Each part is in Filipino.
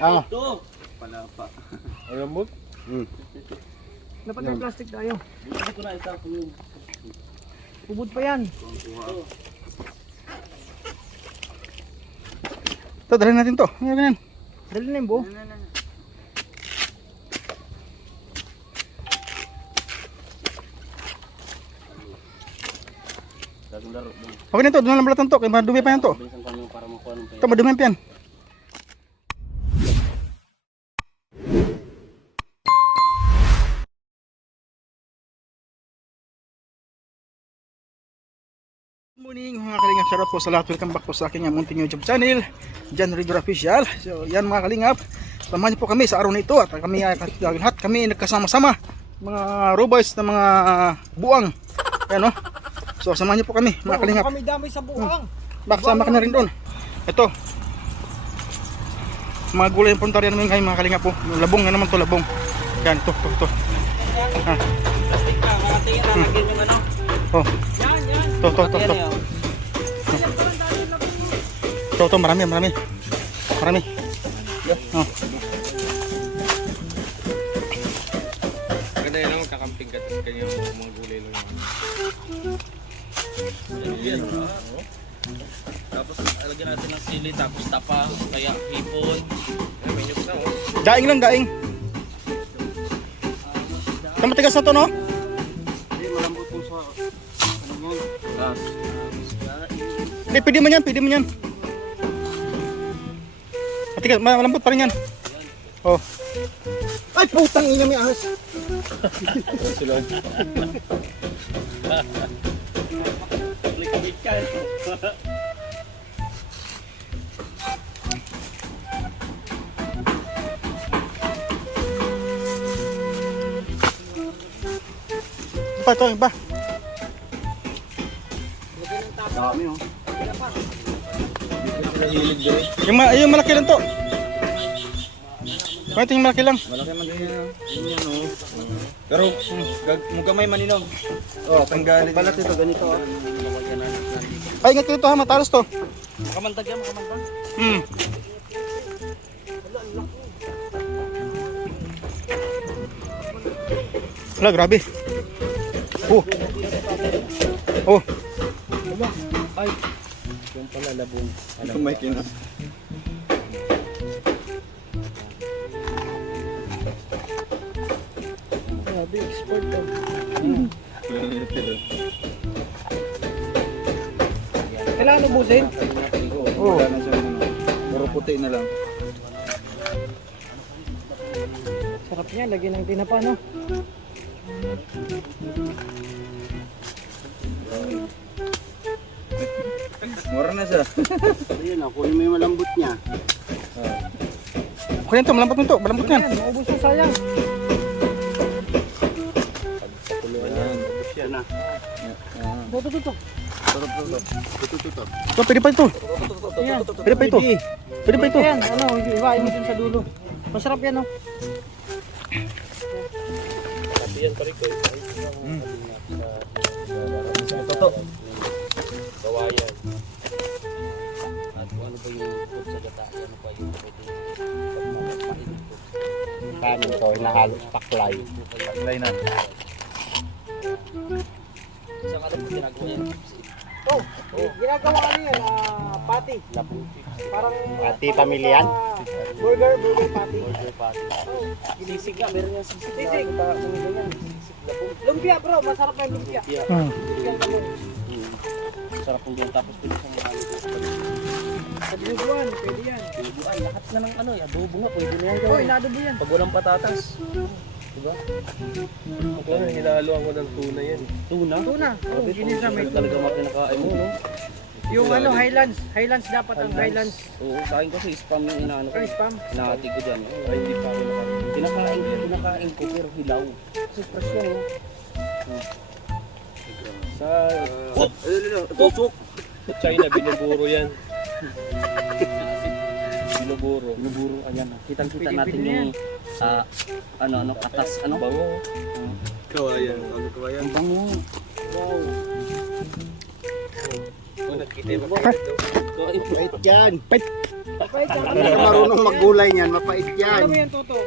Ah. Palapa. Alam mo? Dapat may plastic tayo. Dito ko na itapon yung Ubod pa yan. Ito, dalhin natin to. Ano ganyan? Dali na yung buo. bagong laro. Okay na to, doon lang balatan to. Kaya madumi pa yan to. Bilisan kami para makuha ng Ito, madumi pa yan. Good morning mga kalingap, shoutout po sa lahat. Welcome back po sa aking munting YouTube channel, John Rigor Official. So yan mga kalingap, samahan niyo po kami sa araw na ito. At kami lahat kami nagkasama-sama, mga roboys na mga buang. Ayan o. So samahan niyo po kami mga kalingap. Kami dami sa buang. Baka sama ka na rin doon. Ito, mga gulay yung punta rin namin ngayon mga kalingap po. Labong na naman to, labong. Yan, ito. Ah. Oh. To, marami. Oh. Ganda yun, magkakamping ka tapos kanya mga gulay lang yan. Tapos alagyan natin ng sili, tapos tapa, kaya hipon. May nyug na oh. Daing lang, daing. Matigas na to, no? Hindi, malambot po sa ano yan. Gas. Hindi, pwede man yan. Matigas, malambot pa rin yan. Oh. Ay, putang ina, may ahas. Sulod. Klik-klik ka. Iba. Dami oh. Yung malaki lang to. Ito yung malaki lang. Malaki man din yan oh. Pero mugamay maninog. Oh, tanggalin. Balat ito ganito oh. Ay, ingat kayo to ha, matalas to. Makamantag yan, makamantag. Wala, grabe. Oh. Ay. Yung pala labong. May kina. Grabe, export to. Kailangan ubusin? Oh. Wala na siya ano. Puro puti na lang. Sarap niya, lagyan ng tinapa, no? Mura na siya. Ayun, kunin mo yung malambot niya. Kunin to, malambot nito, malambot yan. Ayan, maubos na sayang. Ayan, ubos yan na. Ito. Ito, pwede pa ito. Ayan. Pwede pa ito. Ayan, ano, iwain mo dun sa dulo. Masarap yan, no? Sabi yan pare ko. Ito to. Kawayan. At kung ano pa yung food sa gata, ano pa yung pwede Kanin ko, inahalos paklay. paglay na. Isang alam mo ginagawa yan. Oh, ginagawa ano yan, patty. Parang Patty pamilyan? Burger patty. Burger patty. Oh, Sisig nga, meron yung sisig. Sisig. Sisig labong. Lumpia bro, masarap na yung lumpia. Yeah. Lumpia naman. Sarap kong doon. Tapos pwede siyang mahalo. Sa binubuan, pwede yan. Ay, lahat na ng ano, adobo nga, pwede na yan Oh, gawin. inadobo yan. Pag walang patatas. Diba? Ako na, hinahaluan ko ng tuna yan. Tuna? Tuna. Oh, ginisa may Talaga tuna. makinakain mo, no? Yung ano, Highlands dapat ang Highlands. Oo, sa akin kasi spam yung inaano ko. Or spam. Hinahati ko dyan. Ay, hindi pa ako nakakita. Kinakain ko pero hilaw. Kasi fresh yan, no? Sa... Tusok! Sa China, binuburo yan. Binuburo. Binuburo, ayan. Kitang-kita Pwede natin yan. yung katas, Bango. Kawayan. Ano kawayan? Ang bango. Wow. Mapait yan. Pait. Marunong maggulay niyan, mapait yan. Ano mo yan, Toto?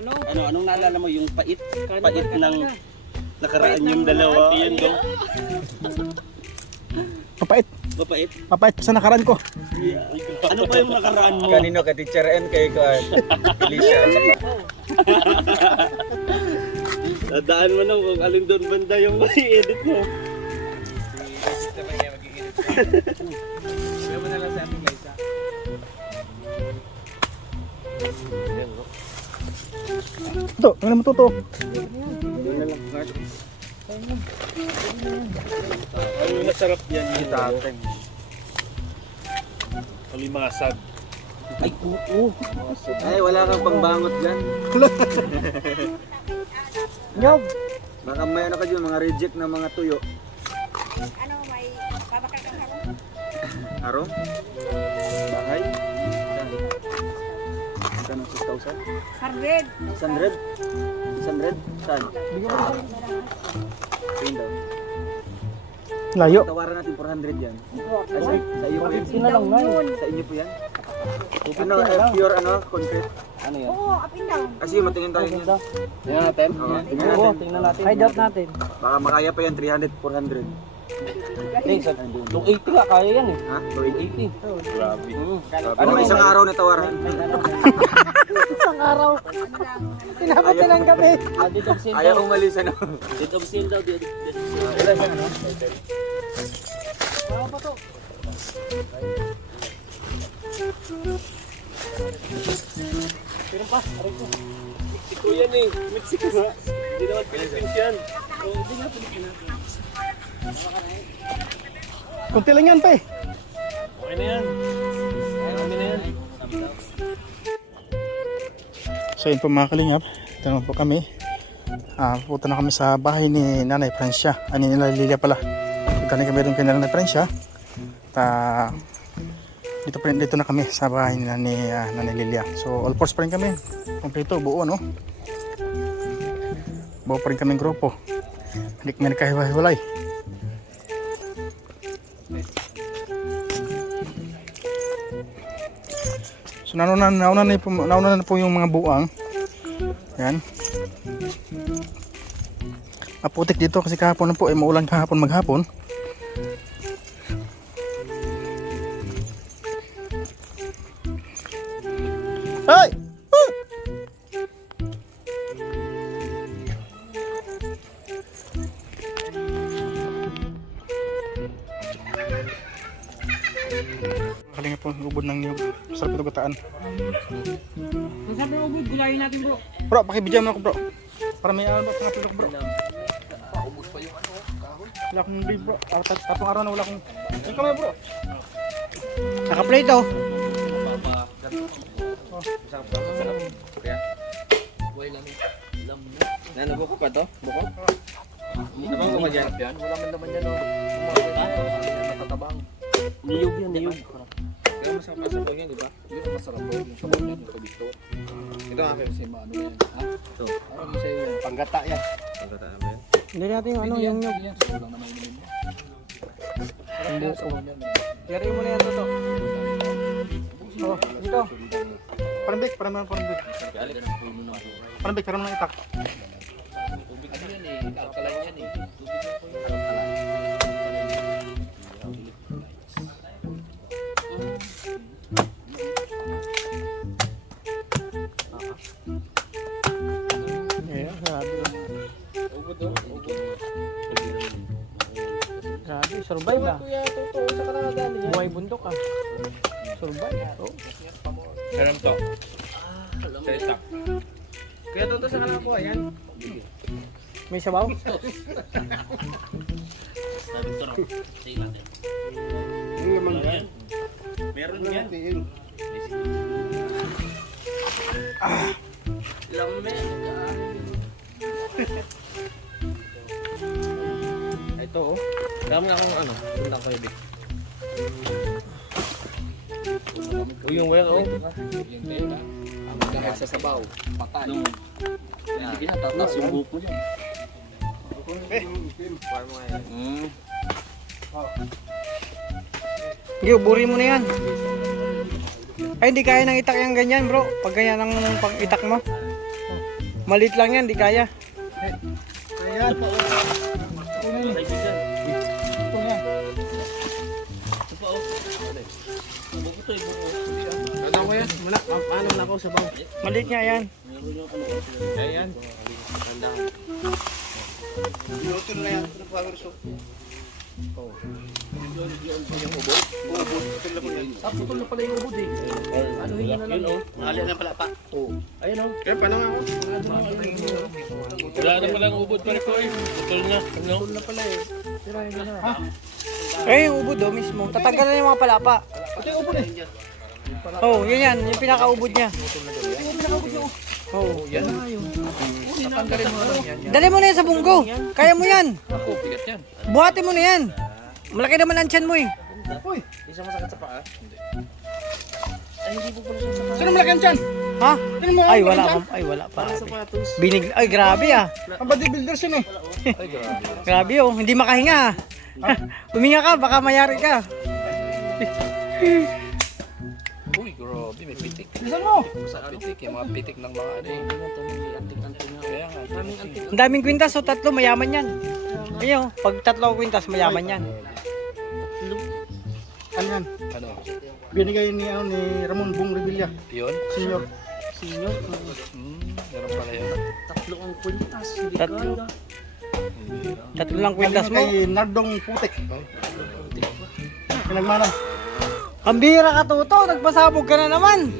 Ano? Anong naalala mo yung pait? Pait ng nakaraan yung dalawa. Yan daw. Mapait. Mapait. Mapait pa sa nakaraan ko. Ano ba yung nakaraan mo? Kanino ka teacher N kay ko Felicia. Daan mo nang kung alin doon banda yung i-edit mo. Sabi mo na lang sa amin guys. Ito, ano mo to? Ano yung masarap yan yung tateng? Alimasag. Ay, oo. Ay, wala kang pangbangot dyan. Yob! Baka may ano ka dyan, mga reject na mga tuyo. Ano, may babakal kang harong? Harong? Bahay? Magkano 6,000? Hardred. 600? 600? Saan? Tingin daw. Layo. Tawaran natin 400 yan. Ay, sa iyo po yan. Sinalang na yun. Sa inyo po yan. Ano, pure ano, concrete. Ano yan? Oo, up and down. Kasi matingin tayo niyan. Tingnan natin. Oo, tingnan Oo, natin. tingnan natin. Hide out natin. Baka makaya pa yan, 300, 400. Yung 80 nga, kaya yan eh. Ha? 280. 80. Grabe. Ano, isang araw na tawaran. Isang araw. Ano lang. Tinapot na lang kami. Ayaw umalis ano. Date of sale daw. Ilan siya ano? Mexico yan eh. Mexico nga. Hindi naman Philippines yan. Kunti lang yan, pe. Okay na yan. Kami na yan. So yun po mga kalingap, ito naman po kami. Pupunta na kami sa bahay ni Nanay Francia. Ani nila Lilia pala. Ito na kami rin kay Nanay Francia. Dito na kami sa bahay ni Nanay Lilia. So all fours pa rin kami. Kompleto, buo no. Buo pa rin kami grupo. Hindi kami nagkahiwa-hiwalay. So nauna na po yung mga buang. Yan. Maputik dito kasi kahapon na po, maulan kahapon maghapon. Hey! Kalinga po, ubod ng niyog. Sarap ito gataan. Kung sabi mo, ubod, gulayin natin bro. Bro, pakibidyan mo ako bro. Para may ano ba pangapil ako bro. Paubos pa yung ano, kahoy. Wala akong brief bro. Tatong araw na wala akong... Ay kamay bro. Naka-plate oh. Ano, buko pa to? Buko? Ano ba dyan? Wala man naman yan. Nakatabang. Niyog yan, niyog. Kaya masarap sa buhay yan, di ba? Hindi ko masarap po. Yung sabon yan, yung kabito. Ito ang akin. Kasi maano yan. Ha? Ito. Ano mo sa'yo yan? Panggata yan. Pagkataan mo yan. Hindi natin yung ano, yung nyog. Yan, so lang naman yung mo. Parang yan, sabon yan. Yari mo na yan, Toto. Oh, dito. Parambik, parambik. Parambik, parang nang itak. Ano yan eh, alkaline yan eh. Yeah, grabe. Ubod oh, ubod. Grabe, survive ah. Kuya, totoo sa Canada niya. Buhay bundok ah. Survive. Oh. Sarap to. Sa itak. Kaya toto sa kanila po, ayan. May sabaw? Meron yan. Ito oh. Dami akong ano, tundang kayo bit. Uy, yung well, oh. Yung tela. Ang dahil sa sabaw. Patay. Hindi na tatas yung buko niya. Para mo ngayon. Sige, uburin mo na yan. Ay, hindi kaya ng itak yung ganyan, bro. Pag ganyan ang pag-itak mo. Maliit lang yan, hindi kaya. Ayan. Kaibigan. Ito nga. Ito pa oh. Buko to, buko. Ano ko yan? Ano na ako sa bang? Maliit nga yan. Meron yung ano. Ayan. Luto na yan. Ito na power soup. Putol na pala yung ubod eh. Ano yun na lang? Mahali na pala pa. Ayun oh. Kaya paano nga ako? Wala na palang ubod pare ko eh. Putol na. Ano? Putol na pala eh. Sirahin mo na. Eh, yung ubod do mismo. Tatanggalan yung mga palapa. Ito yung ubod eh. Oh, yun yan. Yung pinakaubod niya. Oh, Yan na yun. Tatanggalin mo na lang yan. dali mo na yan sa bunggo. Kaya mo yan. Ako, bigat yan. Buhatin mo na yan. Malaki naman ang tiyan mo eh. Uy, Isa masakit sa paa? Hindi. Ay, hindi po pala siya sa sino malaki ang tiyan? Ha? Tingnan mo, Ay, malaki wala ang pa. Ay, wala pa. sapatos. Binig. Ay, grabe ah. tiyan. Ang bodybuilders yun eh. Ay, grabe. Grabe oh. Hindi makahinga ah. Huminga ka, baka mayari ka. Uy, grabe. May pitik. Bisan mo. Sa pitik. Yung mga pitik ng mga ano eh. Anting-anting nga. Kaya nga. Daming anting. Ang daming kwintas, so tatlo, mayaman yan. Ayun, pag tatlo kwintas, mayaman yan. Ano yan? Ano? Binigay ni Ramon Bong Revilla, Yun? senior. Meron pala yun. Tatlo ang kwintas. Hindi Tatlo. kaya. Tatlo lang kwintas Galing mo. kay Nardong Putek. Pinagmana. Ang bihira ka, Toto. Nagpasabog ka na naman.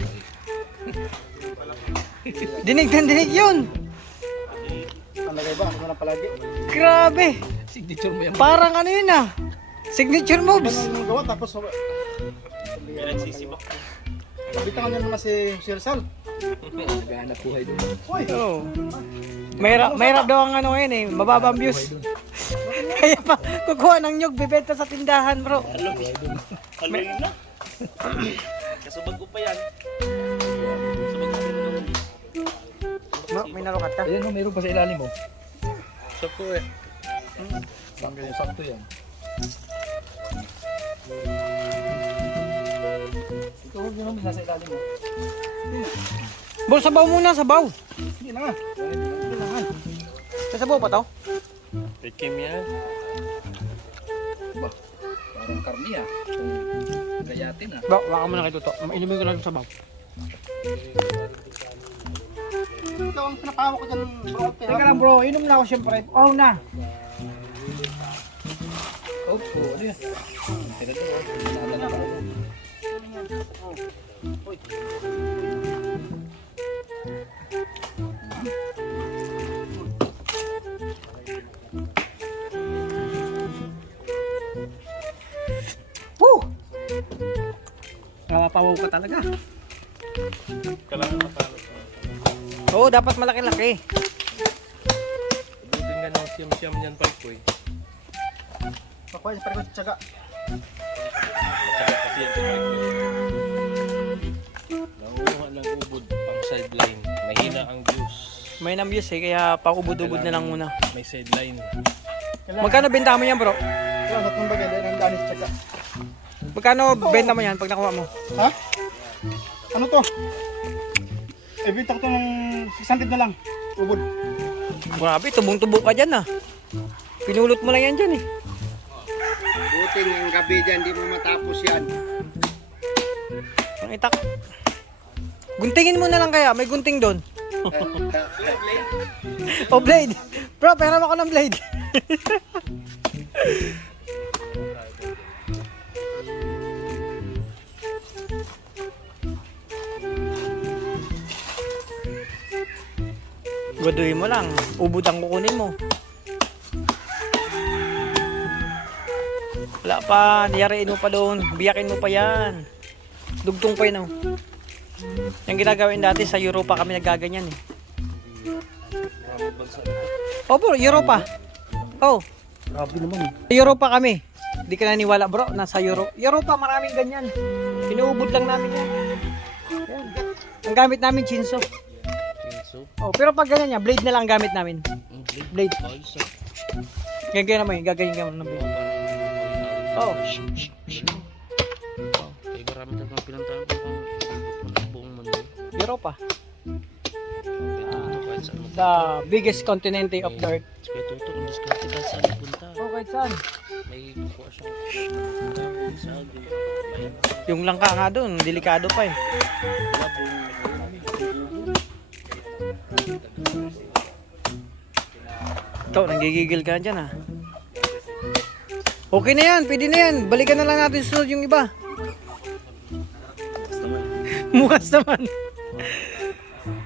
Dinig na dinig yun. Ang lagay ba? Ano na palagi? Grabe. Signature mo yan. Parang ano yun ah. Signature moves. Ano yung gawa tapos Nagsisibak. kabitangan niya naman si Rizal. Naghahanap buhay doon. Uy! Oo. Mahirap daw ang ano ngayon eh. Mababa ang views. Kaya pa, kukuha ng nyug, bibenta sa tindahan bro. Haluin na. Kasubag ko pa yan. Kasubag ko pa No, may narukat ka. Ayan o, mayroon pa sa ilalim mo. Sakto eh. Sakto yung sakto yan. Ikaw huwag yun naman nasa ilalim mo. Bro, sabaw muna, sabaw. Hindi na nga. Sabaw pa to? Pikim yan. Parang karni ah. Gayatin ah. Bro, waka mo na kay Toto. Inumin ko lang yung sabaw. Ikaw ang pinapahawa ko dyan, bro. Teka lang bro, inom na ako siyempre. Oh na. Oh, ano yan? Teka to oh. Woo! Napapawaw ka talaga. Kailangan matalo. Oo, dapat malaki-laki. Butin nga ng siyam-siyam niyan pa ko eh. Pakuha niya, parang tsaga. Kasi yan sa balik ko eh. Nanguha ng ubod pang sideline. Mahina ang views. May na-views eh, kaya paubod-ubod na lang muna. May sideline. Magkano benta mo yan bro? Kailangan sa tumbagay, dahil ang danis tsaga. Magkano benta mo yan pag nakuha mo? Ha? Ano to? Ibinta ko to ng 600 na lang. Ubod. Grabe, tubong-tubo ka dyan ah. Pinulot mo lang yan dyan eh. Buti ng gabi dyan, di mo matapos yan. Ang itak. Guntingin mo na lang kaya, may gunting doon. O blade. Bro, peram ako ng blade. Guduhin mo lang, ubod ang kukunin mo. Wala pa, niyariin mo pa doon, biyakin mo pa yan. Dugtong pa yun oh. Yung ginagawin dati sa Europa kami nagaganyan eh. Oh bro, Europa. Oh. Grabe naman. Sa Europa kami. Hindi ka naniwala bro, nasa Europa maraming ganyan. Inuubod lang namin yan. Yan. Ang gamit namin chinso. Oh, pero pag ganyan niya, blade na lang ang gamit namin. Blade. Ganyan naman yun, gagayin ka ng blade. Oh. Europa. The biggest continent of the earth. Kaya tutok, ang diskarte ka saan punta. Oh, kahit saan. May kukuha siyang sabi. Yung langka nga doon, delikado pa eh. Ito, nanggigigil ka dyan ah. Okay na yan, pwede na yan. Balikan na lang natin sunod yung iba. Mukas naman.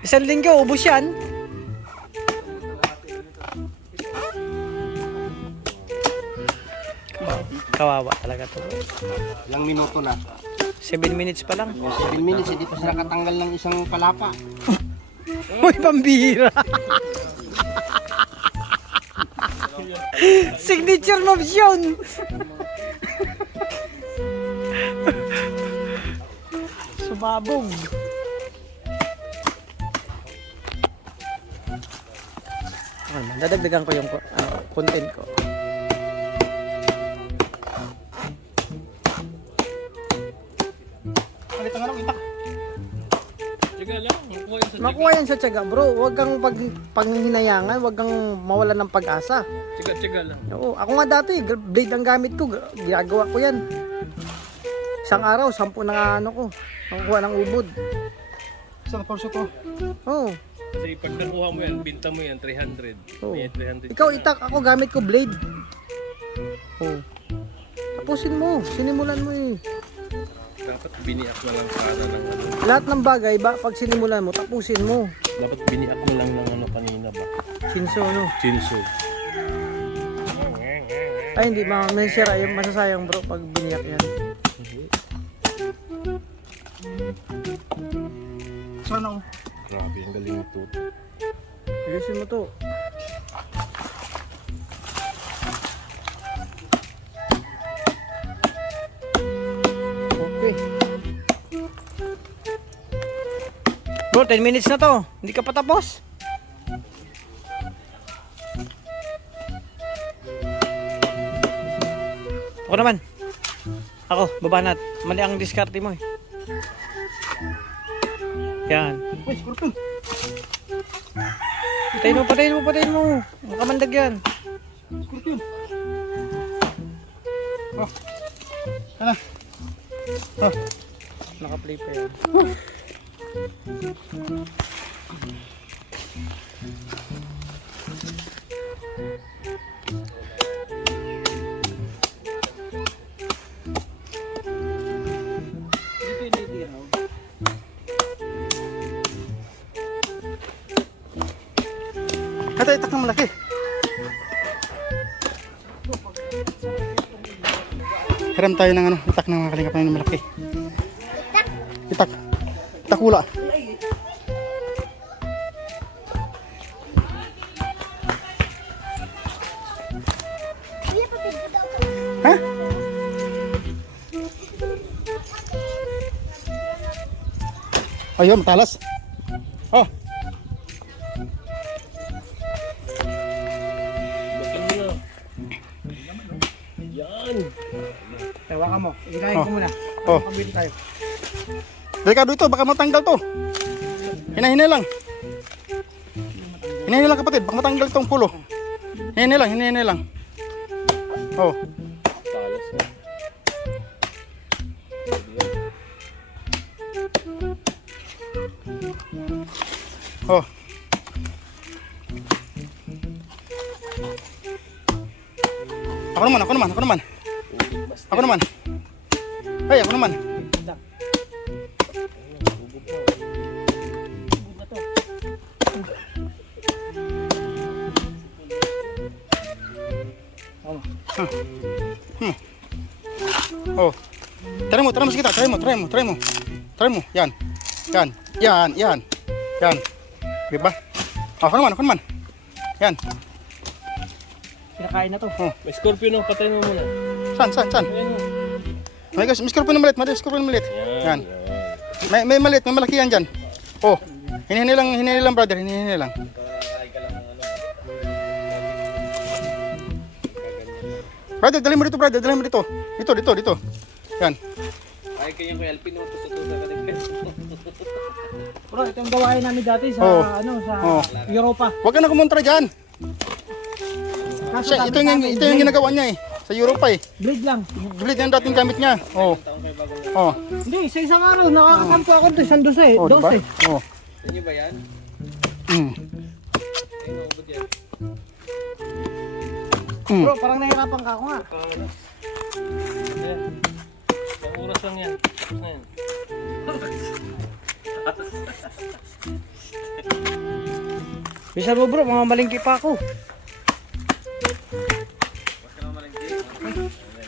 Isang linggo, ubos yan. Kawawa talaga to. Ilang minuto na. 7 minutes pa lang. 7 minutes, hindi pa sila katanggal ng isang palapa. Uy, pambihira. Signature moves yun. Sumabog. Dadagdagan ko yung content ko. Palitan nga ng itak. Tiga lang, makuha yun sa Makuha yan sa tiyaga, bro. Huwag kang panghinayangan, huwag kang mawalan ng pag-asa. tiga lang. Oo, ako nga dati, blade ang gamit ko, ginagawa ko yan. Isang araw, 10 na ano ko, nakukuha ng ubod. Isa na porso to. Oo. Kasi pag nakuha mo yan, binta mo yan, 300. Oo. May 300. Ikaw itak, ako gamit ko blade. Oo. Tapusin mo, sinimulan mo eh. Dapat biniak na lang sana ng ano. Lahat ng bagay, pag sinimulan mo, tapusin mo. Dapat biniak mo lang ng ano kanina ba? Chinso, no? Chinso. Ay, hindi, masasira yung masasayang bro pag biniyak yan. Sana oh. Grabe, ang galing ito. Ayusin mo to. Okay. Bro, 10 minutes na to. Hindi ka pa tapos? Ako naman. Ako, babanat. Mali ang diskarte mo eh. Yan. Uy, scorpion. Patayin mo. Makamandag yan. Scorpion. Oh. Ano? Oh. Naka-play pa yan. Ito, itak ng malaki. Hiram tayo ng ano, itak ng mga kalingap na malaki. Itak. Itakula. Ha? Ayun, matalas. Oh. Yan! Tawakan mo. Ilahin ko muna. Oh. Kabili tayo. Delikado ito, baka matanggal to. Hinahinay lang. Hinahinay lang kapatid, baka matanggal itong pulo. Hinahinay lang. Oh. Talas na. Oh. Ako naman. Ay, ako naman. Oh. Try mo kita. Try mo. Yan. Diba? Ako naman. Yan. Pinakain na to. May scorpion ng patay mo muna. San? Ayan o. May scorpion na maliit. Yan. May maliit, may malaki yan dyan. Oh. Hinahinay lang brother, hinahinay lang. Brother, dalhin mo dito. Dito. Yan. Ay, kanyang kay Alpin mo, tuso-tuso ka Bro, ito yung gawain namin dati sa Oo. sa Oo. Europa. Huwag ka na kumontra dyan. Kaso Siya, sabi ito yung, namin, ito yung ginagawa niya eh. Sa Europa eh. blade lang. Blade yung dating gamit niya. Oh. Oh. Hindi, sa isang araw nakakakampo ako doon sa 12. Oh, diba? 12. Oh. Inyo ba yan? Mm. Ayun, ubod yan. Mm. Bro, parang nahirapan ka ako nga. Ayan. Ang oras lang yan. Tapos na yan. Bisa mo bro, mga malingki pa ako.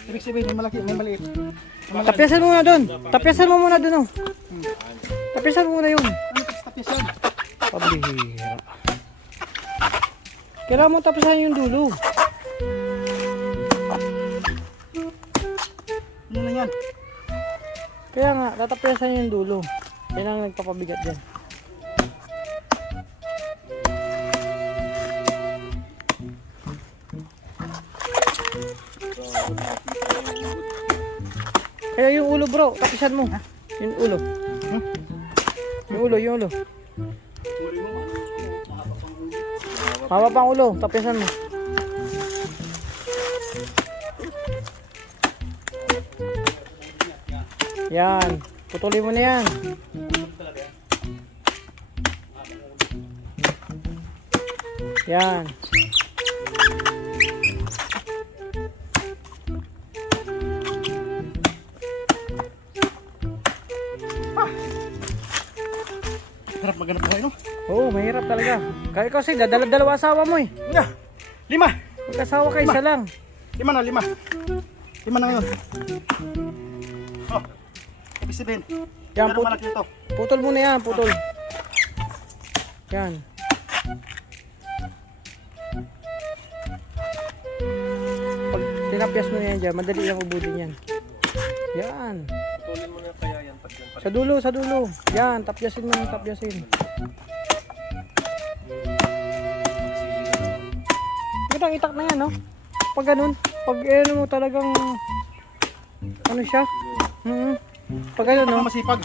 Ibig sabihin, may malaki, may maliit. Tapyasan mo muna doon. Tapyasan mo muna doon. Oh. Tapyasan mo muna yun. Ano tapis yan? Pabihira. Kailangan mo tapyasan yung dulo. Ano na yan? Kaya nga, tatapyasan yung dulo. Yan ang nagpapabigat dyan. Kaya yung ulo bro, tapisan mo. Yung ulo. Yung ulo, yung ulo. Haba pang ulo, tapisan mo. Yan, putulin mo na yan. Yan. Harap maghanap buhay, no? Oo, mahirap talaga. Kaya kasi dalawa asawa mo eh. Yeah. 5. Mag-asawa ka, isa lang. 5 na, 5. 5 na ngayon. Oh. Ibig sabihin. Yan, Meron malaki ito. putol mo na yan, putol. Yan. Pag tinapyas mo na yan dyan, madali lang ubudin yan. Yan. Putulin mo na kaya yan. Pag yan. Sa dulo, sa dulo. Yan, tapyasin mo ng tapyasin. Gandang itak na yan, no? Pag ganun, pag ano mo talagang, ano siya? Pag ganun, no? Ano masipag.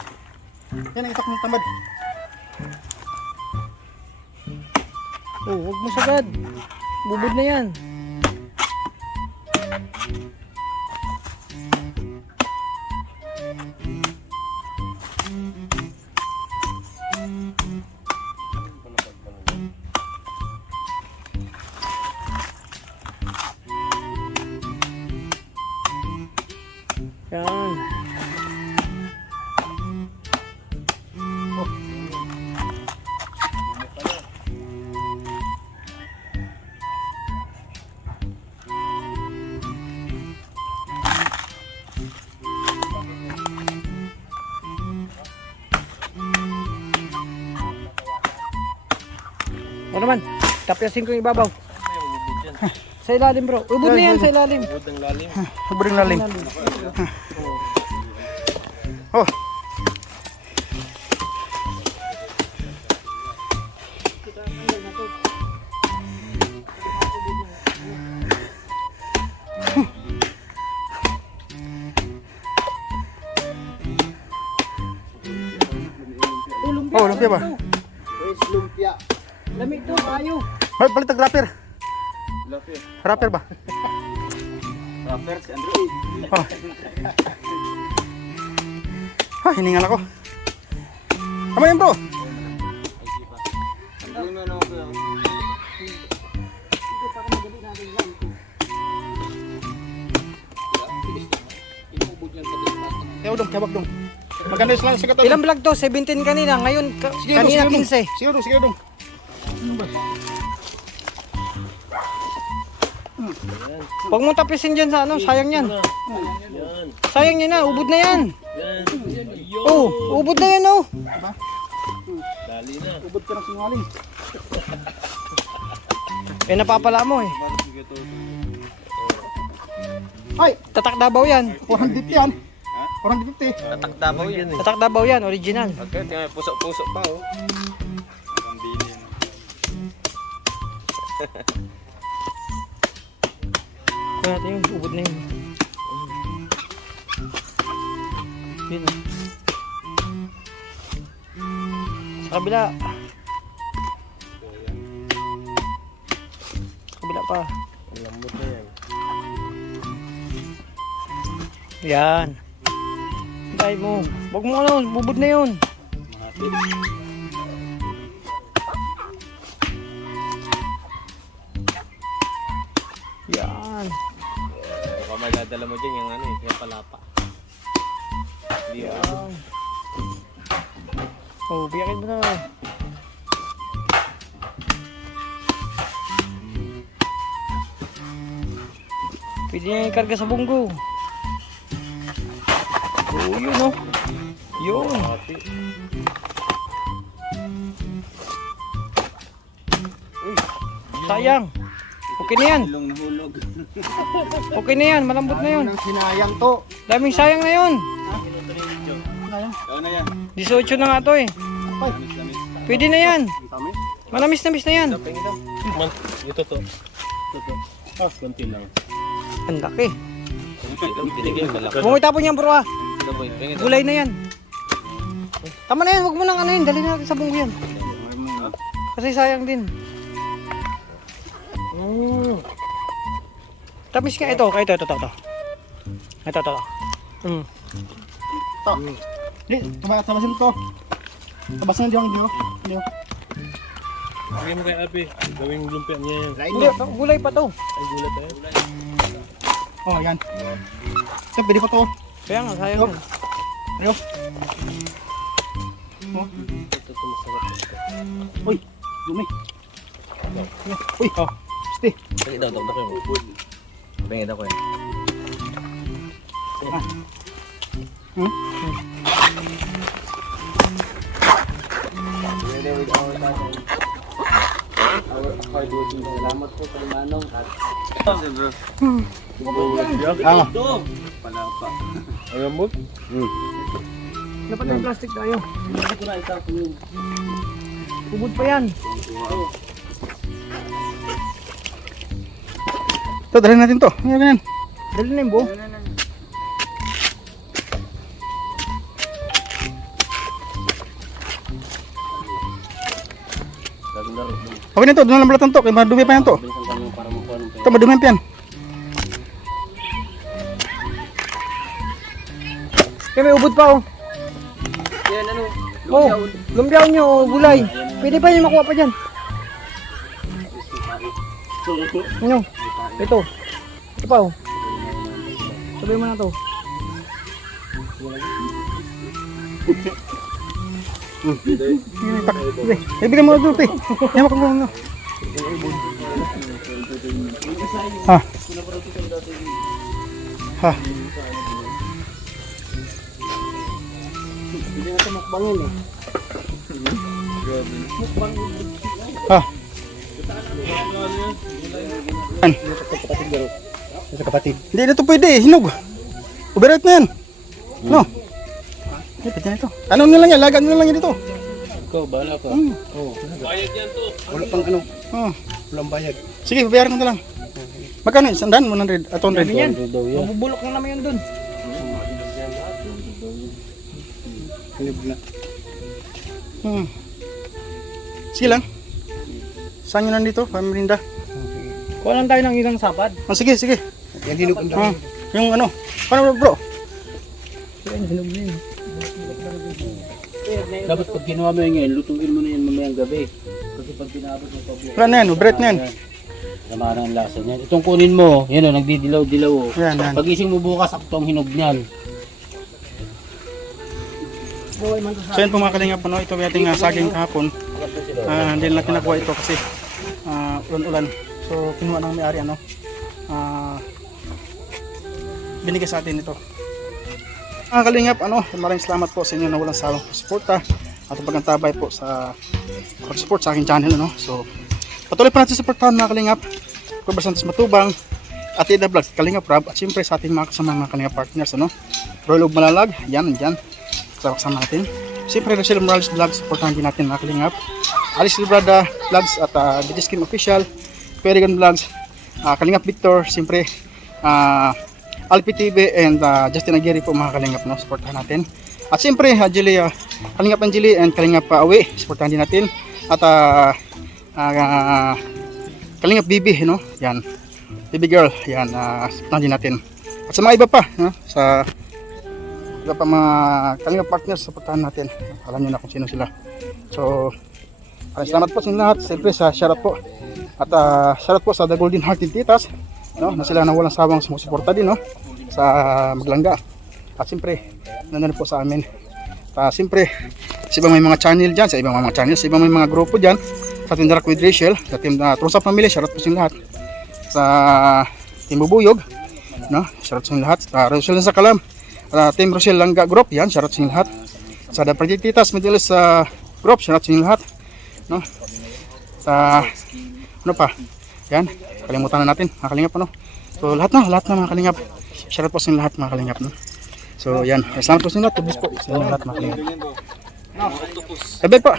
Yan ang itak ng tamad. Oh, huwag mo sagad. Bubod na yan. Yan. O naman, tapyasin ko yung ibabaw. Ay, yung ubod yan. Sa ilalim bro. Ubod na yan sa ilalim. Ubod ang lalim. Sobrang lalim. Oh. Oh, lumpia ba? Lamig to, kayo. Balik tag rapper. Rapper ba? Rapper si Andrew. Oh. Ha, hiningal ako. Tama yan bro. Andrew mo na ako. Kaya dong, kabak dong. Maganda yung sa katabi. Ilang vlog to? 17 kanina. Ngayon, kanina 15. Sige dong. Huwag mong tapisin dyan sa ano, sayang yan. Yan. Sayang yan na, ubod na yan. Yan. Ayun. Oh, ubod na yan oh. Dali na. Ubod ka ng singaling. Eh, napapala mo eh. Ay, Tatak Dabaw yan. 450 yan. 450. Tatakdabaw yan eh. Tatak Dabaw yan, original. Okay, tingnan mo, puso-puso pa oh. Kaya natin yung ubod na yun. Yun. Sa kabila. Sa kabila pa. Lambot na yan. Yan. Dahil mo. Huwag mo ano, bubod na yun. Yan. Baka may dadala mo dyan yung ano eh, yung palapa. Hindi yan. Yan. Oh, biyakin mo na. Pwede niya ikarga sa bunggo. Oh, yun oh. Yun. Sayang. Okay na yan. Ilong nahulog. Okay na yan. Malambot na yun. Nang sinayang to. Daming sayang na yun. Kaya na yan. 18 na nga to eh. Lamis-lamis. Pwede na yan. Manamis-namis na yan. Man, ito to. Ito to. Ah, konti lang. Ang laki. Binigyan ko lang. Huwag mo itapon yan bro ah. Ito boy, pingin ito. Gulay na yan. Tama na yan. Huwag mo nang ano yun. Dali natin sa bunggo yan. Kasi sayang din. Tamis nga ito. Ito. Ito. To. Di, tabasin to. Tabasin na diyan. Lagyan mo kay Api. Gawing lumpia niya yan. Hindi, gulay pa to. Ay, gulat tayo. Oh, yan. Ito, pwede pa to. Kaya nga, sayang yan. Ayo. Ito masarap. Uy, dumi. Uy, oh. Stay. Pingin daw, daw ko. Pingin daw ko yan. Salamat po kay Manong. Ah, Palapa. Alam mo? Dapat ng plastic tayo. Ubod pa yan. ito, dalhin natin to. Ganyan. Dali na yung buo. Okay na to, doon lang balatan to. Kaya madumi pa yan to. Ito, madumi pa yan. Kaya may ubod pa oh. Yan, ano? Oh, lumpiaw nyo, oh, gulay. Pwede pa yung makuha pa dyan. Ano? Ito. Ito pa oh. Sabay mo na to. Ibigay mo ito, te. Yan, makagawa mo. Ha. Ha. Ha. Yan. Sa kapatid. Hindi na ito pwede, hinog. Override na yan. No. Hindi, pwede na ito. Ano na lang yan, lagan na lang yan dito. Ikaw, bahala ka. Bayad yan to. Wala pang ano. Walang bayad. Sige, babayaran ko na lang. Magkano yun? 100? 100? 200? Yan. Mabubulok na naman yan dun. Sige lang. Saan nyo nandito? Pamirinda. Kuha lang tayo ng ilang sapad. Oh, sige, sige. Yung hinog ang yung ano. Paano bro? Yan, hinog na yun. Dapat pag ginawa mo yun ngayon, lutuin mo na yan mamayang gabi. Kasi pag pinabot mo pa bukas. Wala na yan, bread na yan. Tama na ang lasa niyan. Itong kunin mo, yan o, nagdidilaw-dilaw o. Yan, yan. Pag ising mo bukas, sakto ang hinog niyan. So yan po mga kalingap, ano, ito yung ating saging kahapon. Hindi natin nakuha ito kasi ulan-ulan. So kinuha ng may-ari, ano, binigay sa atin ito. Mga kalingap, ano, maraming salamat po sa inyo na walang sawang suporta at pagkantabay po sa support sa aking channel, ano. So patuloy pa natin supportahan mga kalingap, Cobra Santos Matubang, at Ida Vlog, Kalingap Rob, at siyempre sa ating mga kasama mga kalingap partners, ano, Royal of Malalag, yan, andyan, sa kasama natin. Siyempre Rachel Morales Vlog, supportahan din natin mga kalingap, Alice Librada Vlogs at DJ Skim Official, Perigan Vlogs, Kalingap Victor, siyempre Alpi TV and Justin Aguirre po mga kalingap, no, supportahan natin. At siyempre, Kalingap Angeli and Kalingap Awi, supportahan din natin. At Kalingap Bibi, no? Yan. Bibi girl, yan, supportahan din natin. At sa mga iba pa, no? Sa iba pa mga Kalingap partners, supportahan natin. Alam nyo na kung sino sila. So, salamat po sa inyo lahat. Siyempre sa shoutout po. At shoutout po sa The Golden Hearted Titas, no? Na sila na walang sawang sumusuporta din, no? Sa Maglangga. At siyempre, nanonood po sa amin. Siyempre, sa ibang may mga channel dyan, sa ibang mga channel, sa ibang may mga grupo dyan, sa Team Darak with Rachel, sa Team Trunsa Family, shoutout po sa inyo lahat. Sa Team Bubuyog, no? Shoutout sa inyo lahat. Sa Rachel sa Kalam, Team Rachel Langga Group, yan, shoutout sa inyo lahat. Sa The Project Titas Middles Group, shoutout sa inyo lahat, no? Sa ano pa? Yan, kalimutan na natin, mga kalingap, ano? So lahat na mga kalingap. Shoutout po sa inyo lahat, mga kalingap, no? So yan, salamat po sa inyo lahat. Tubos po sa inyo lahat, mga kalingap. Sabay po.